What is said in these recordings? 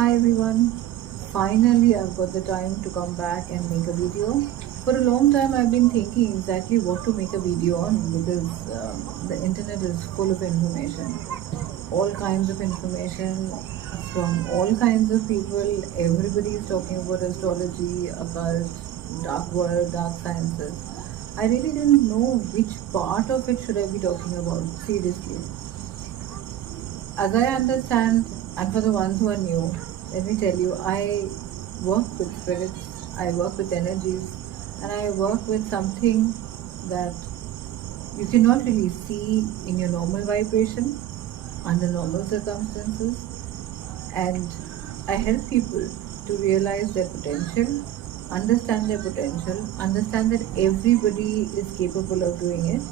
Hi everyone. Finally, I've got the time to come back and make a video. For a long time, I've been thinking exactly what to make a video on because the internet is full of information. All kinds of information from all kinds of people. Everybody is talking about astrology, occult, dark world, dark sciences. I really didn't know which part of it should I be talking about, seriously. As I understand, and for the ones who are new, let me tell you, I work with spirits, I work with energies, and I work with something that you cannot really see in your normal vibration under normal circumstances. And I help people to realize their potential, understand their potential, understand that everybody is capable of doing it,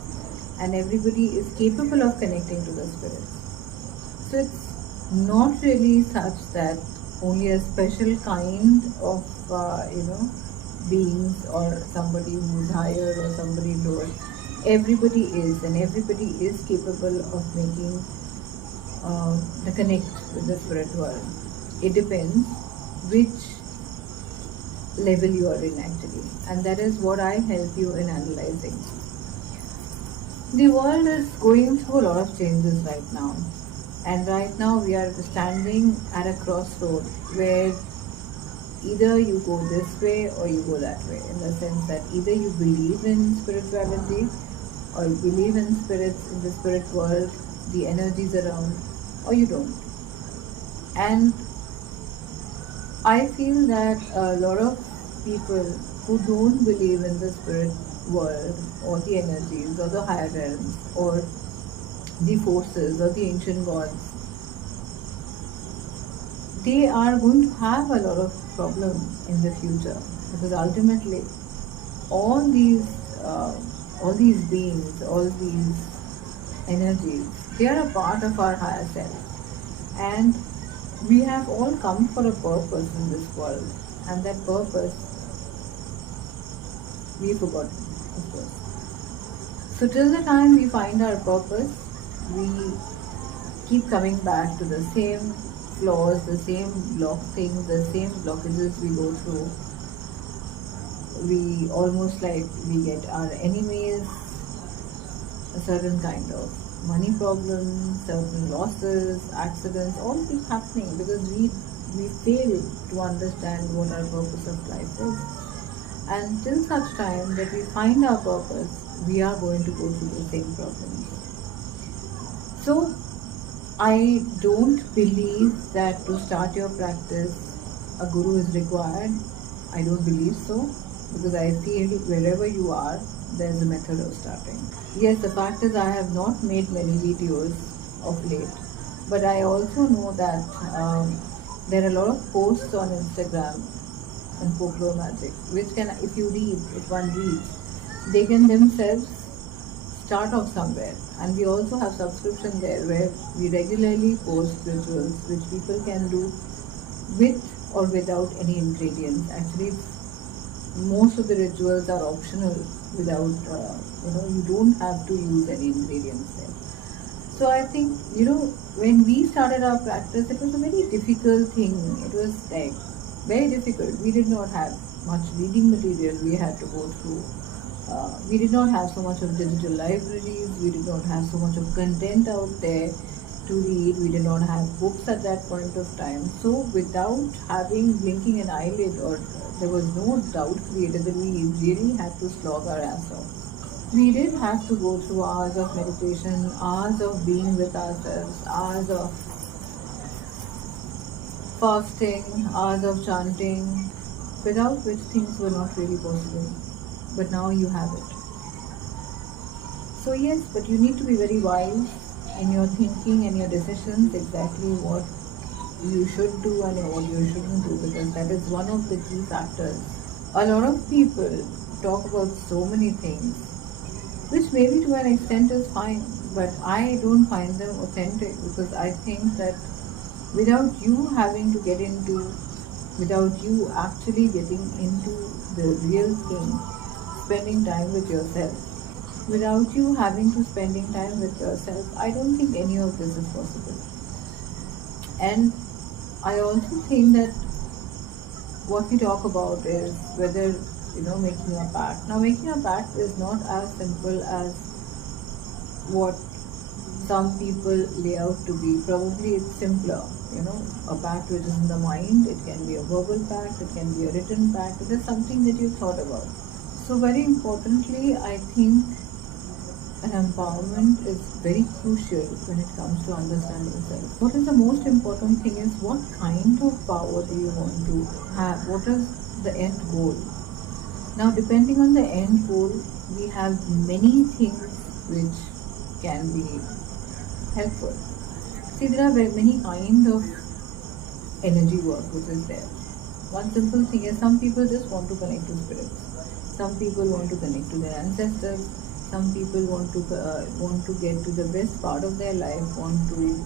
and everybody is capable of connecting to the spirits. So it's not really such that only a special kind of beings or somebody who's higher or somebody lower. Everybody is, and everybody is capable of making the connect with the spirit world. It depends which level you are in actually, and that is what I help you in analyzing. The world is going through a lot of changes right now. And right now we are standing at a crossroad where either you go this way or you go that way, in the sense that either you believe in spirituality or you believe in spirits, in the spirit world, the energies around, or you don't. And I feel that a lot of people who don't believe in the spirit world or the energies or the higher realms or the forces or the ancient gods, they are going to have a lot of problems in the future, because ultimately all these beings, all these energies, they are a part of our higher self, and we have all come for a purpose in this world, and that purpose we've forgotten, of course. So till the time we find our purpose, we keep coming back to the same flaws, the same block things, the same blockages we go through. We almost like we get our enemies, a certain kind of money problems, certain losses, accidents, all keep happening because we fail to understand what our purpose of life is. And till such time that we find our purpose, we are going to go through the same problems. So I don't believe that to start your practice a guru is required. I don't believe so, because I feel wherever you are, there's a method of starting. Yes, the fact is I have not made many videos of late, but I also know that there are a lot of posts on Instagram and FolkloreMagick, which can, if you read, if one reads, they can themselves start off somewhere. And we also have subscription there where we regularly post rituals which people can do with or without any ingredients. Actually, most of the rituals are optional without, you don't have to use any ingredients there. So I think, when we started our practice, it was a very difficult thing. It was like very difficult. We did not have much reading material we had to go through. We did not have so much of digital libraries, we did not have so much of content out there to read, we did not have books at that point of time. So without having blinking an eyelid, or there was no doubt created that we really had to slog our ass off. We did have to go through hours of meditation, hours of being with ourselves, hours of fasting, hours of chanting, without which things were not really possible. But now you have it. So yes, but you need to be very wise in your thinking and your decisions, exactly what you should do and what you shouldn't do, because that is one of the key factors. A lot of people talk about so many things, which maybe to an extent is fine, but I don't find them authentic, because I think that without you having to get into, without you actually getting into the real thing, spending time with yourself, without you having to spending time with yourself, I don't think any of this is possible. And I also think that what we talk about is whether, making a pact. Now, making a pact is not as simple as what some people lay out to be. Probably it's simpler, a pact which is in the mind. It can be a verbal pact, it can be a written pact. It is something that you thought about. So, very importantly, I think an empowerment is very crucial when it comes to understanding self. What is the most important thing is what kind of power do you want to have? What is the end goal? Now, depending on the end goal, we have many things which can be helpful. See, there are very many kind of energy work which is there. One simple thing is some people just want to connect to spirits. Some people want to connect to their ancestors. Some people want to get to the best part of their life, want to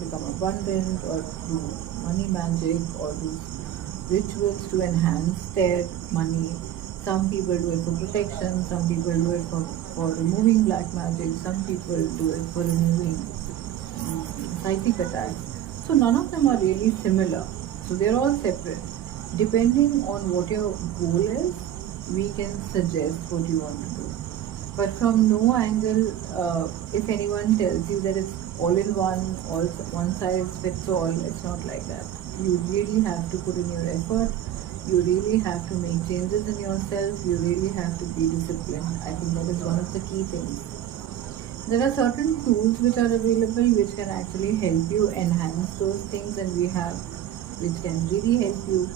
become abundant or do money magic or do rituals to enhance their money. Some people do it for protection, some people do it for removing black magic, some people do it for removing psychic attacks. So none of them are really similar. So they're all separate. Depending on what your goal is, we can suggest what you want to do. But from no angle, if anyone tells you that it's all in one size fits all, it's not like that. You really have to put in your effort. You really have to make changes in yourself. You really have to be disciplined. I think that is one of the key things. There are certain tools which are available which can actually help you enhance those things, and which can really help you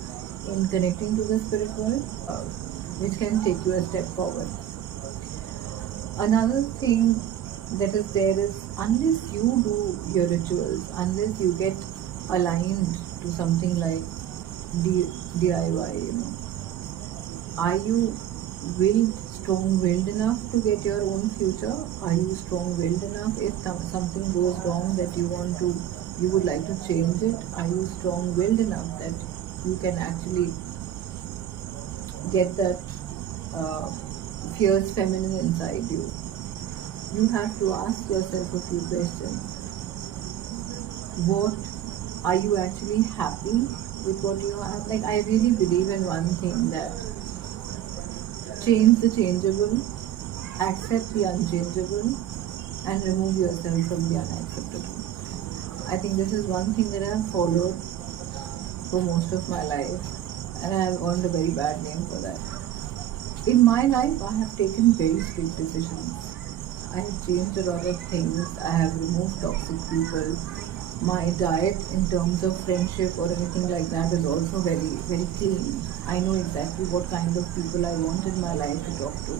in connecting to the spirit world, which can take you a step forward. Another thing that is there is, unless you do your rituals, unless you get aligned to something like DIY, are you strong-willed enough to get your own future? Are you strong-willed enough if something goes wrong that you would like to change it? Are you strong-willed enough that you can actually get that fierce feminine inside you? You have to ask yourself a few questions. What are you actually happy with what you have? Like, I really believe in one thing, that change the changeable, accept the unchangeable, and remove yourself from the unacceptable. I think this is one thing that I have followed for most of my life, and I have earned a very bad name for that. In my life, I have taken very strict decisions. I have changed a lot of things. I have removed toxic people. My diet in terms of friendship or anything like that is also very, very clean. I know exactly what kind of people I want in my life to talk to.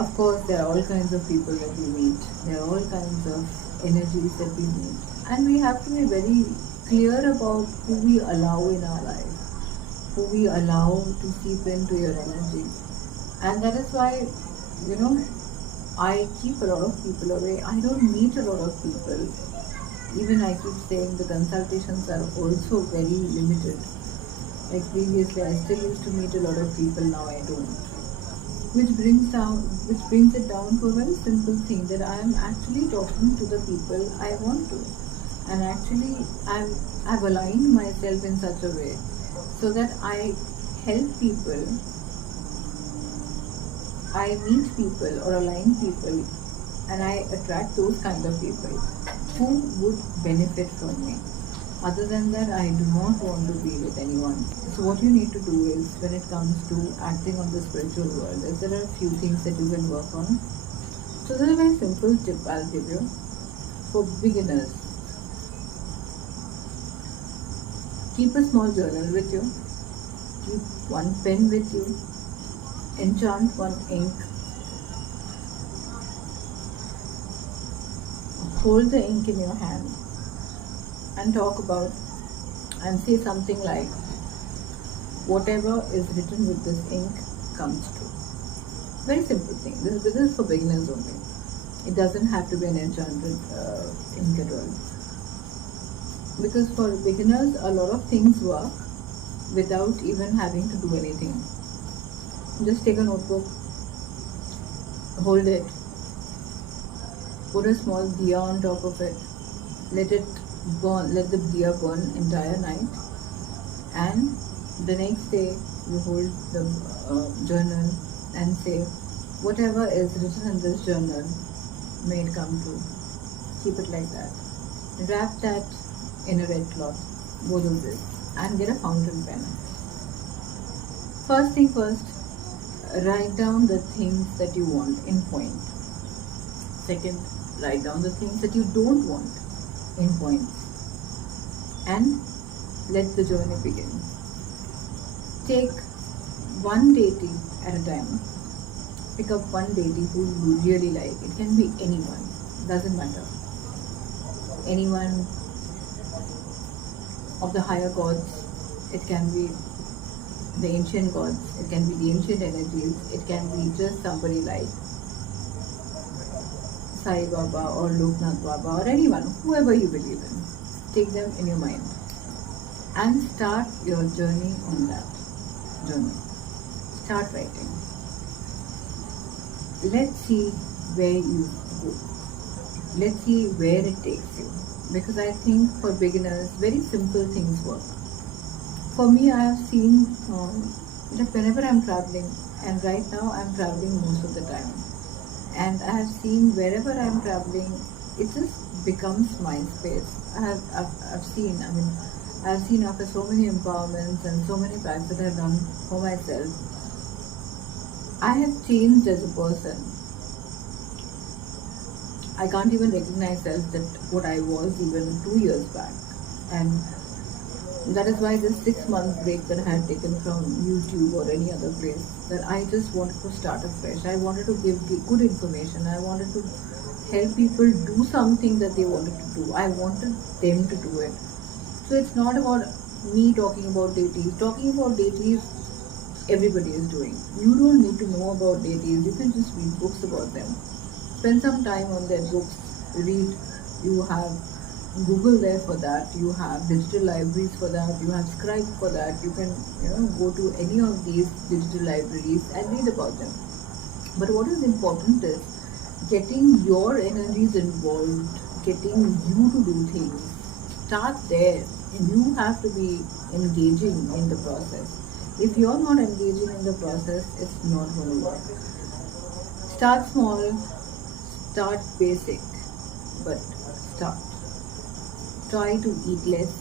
Of course, there are all kinds of people that we meet. There are all kinds of energies that we meet. And we have to be very clear about who we allow in our life, who we allow to seep into your energy. And that is why, I keep a lot of people away. I don't meet a lot of people. Even I keep saying the consultations are also very limited. Like previously, I still used to meet a lot of people, now I don't. Which brings it down to a very simple thing, that I am actually talking to the people I want to. And actually, I've aligned myself in such a way so that I help people, I meet people or align people, and I attract those kind of people who would benefit from me. Other than that, I do not want to be with anyone. So what you need to do is, when it comes to acting on the spiritual world, is there are a few things that you can work on. So there's a very simple tip I'll give you for beginners. Keep a small journal with you. Keep one pen with you. Enchant one ink. Hold the ink in your hand and talk about and say something like, whatever is written with this ink comes true. Very simple thing. This is for beginners only. It doesn't have to be an enchanted ink at all. Because for beginners, a lot of things work without even having to do anything. Just take a notebook, hold it, put a small diya on top of it, let it burn, let the diya burn entire night, and the next day you hold the journal and say, whatever is written in this journal, may it come true. Keep it like that. Wrap that in a red cloth, both of this, and get a fountain pen. First thing first, write down the things that you want in point. Second, write down the things that you don't want in points. And let the journey begin. Take one deity at a time. Pick up one deity who you really like. It can be anyone, doesn't matter. Anyone of the higher gods, it can be the ancient gods, it can be the ancient energies, it can be just somebody like Sai Baba or Loknath Baba or anyone, whoever you believe in. Take them in your mind and start your journey on that journey. Start writing. Let's see where you go. Let's see where it takes you. Because I think for beginners, very simple things work. For me, I have seen that whenever I'm traveling, and right now I'm traveling most of the time, and I have seen wherever I'm traveling, it just becomes my space. I've seen after so many empowerments and so many packs that I've done for myself, I have changed as a person. I can't even recognize that what I was even 2 years back. And that is why this 6-month break that I had taken from YouTube or any other place, that I just wanted to start afresh. I wanted to give good information. I wanted to help people do something that they wanted to do. I wanted them to do it. So it's not about me talking about deities. Talking about deities, everybody is doing. You don't need to know about deities. You can just read books about them. Spend some time on their books, read. You have Google there for that. You have digital libraries for that. You have Scribe for that. You can go to any of these digital libraries and read about them. But what is important is getting your energies involved, getting you to do things. Start there. You have to be engaging in the process. If you're not engaging in the process, it's not going to work. Start small. Start basic, but start. Try to eat less.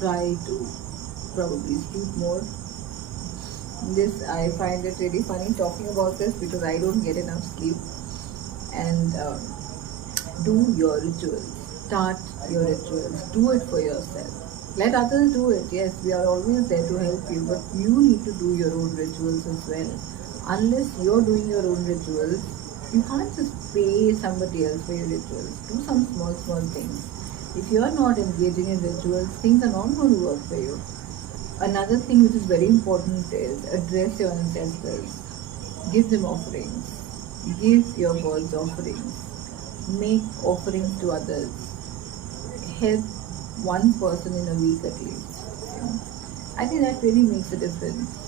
Try to probably sleep more. I find it really funny talking about this because I don't get enough sleep. And do your rituals. Start your rituals. Do it for yourself. Let others do it. Yes, we are always there to help you, but you need to do your own rituals as well. Unless you're doing your own rituals, you can't just pay somebody else for your rituals. Do some small things. If you are not engaging in rituals, things are not going to work for you. Another thing which is very important is address your ancestors. Give them offerings. Give your gods offerings. Make offerings to others. Help one person in a week at least. I think that really makes a difference.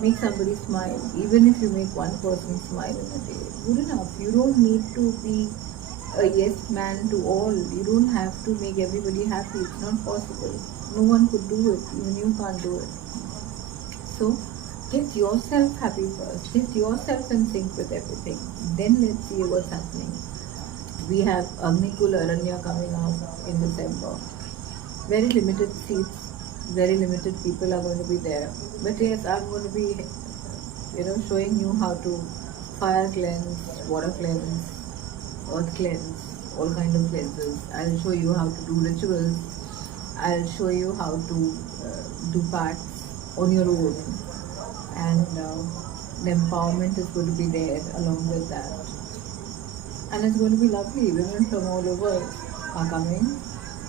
Make somebody smile. Even if you make one person smile in a day, good enough. You don't need to be a yes man to all. You don't have to make everybody happy. It's not possible. No one could do it. Even you can't do it. So get yourself happy first. Get yourself in sync with everything. Then let's see what's happening. We have Agnikul Aranya coming out in December. Very limited seats. Very limited people are going to be there. But yes, I'm going to be, showing you how to fire cleanse, water cleanse, earth cleanse, all kind of cleanses. I'll show you how to do rituals. I'll show you how to do pacts on your own. And the empowerment is going to be there along with that. And it's going to be lovely. Women from all over are coming,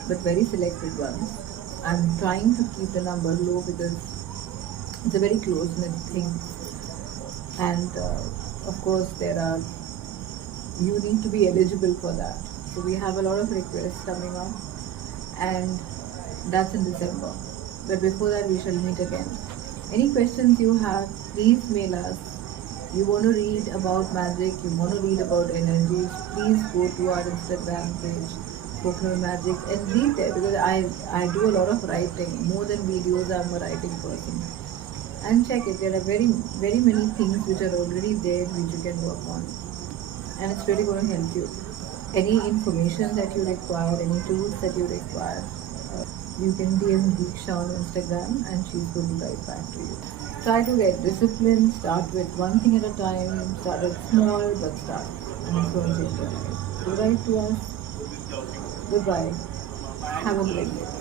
but very selected ones. I'm trying to keep the number low because it's a very close-knit thing. And of course, you need to be eligible for that. So we have a lot of requests coming up, and that's in December. But before that, we shall meet again. Any questions you have, please mail us. You want to read about magic, you want to read about energies, please go to our Instagram page FolkloreMagick, and read there because I do a lot of writing. More than videos, I'm a writing person. And check it. There are very many things which are already there which you can work on, and it's really going to help you. Any information that you require, any tools that you require, you can DM Deeksha on Instagram and she's going to write back to you. Try to get disciplined, start with one thing at a time, start with small but start, and it's going to change your life. Do write to us. Goodbye. Have a great day.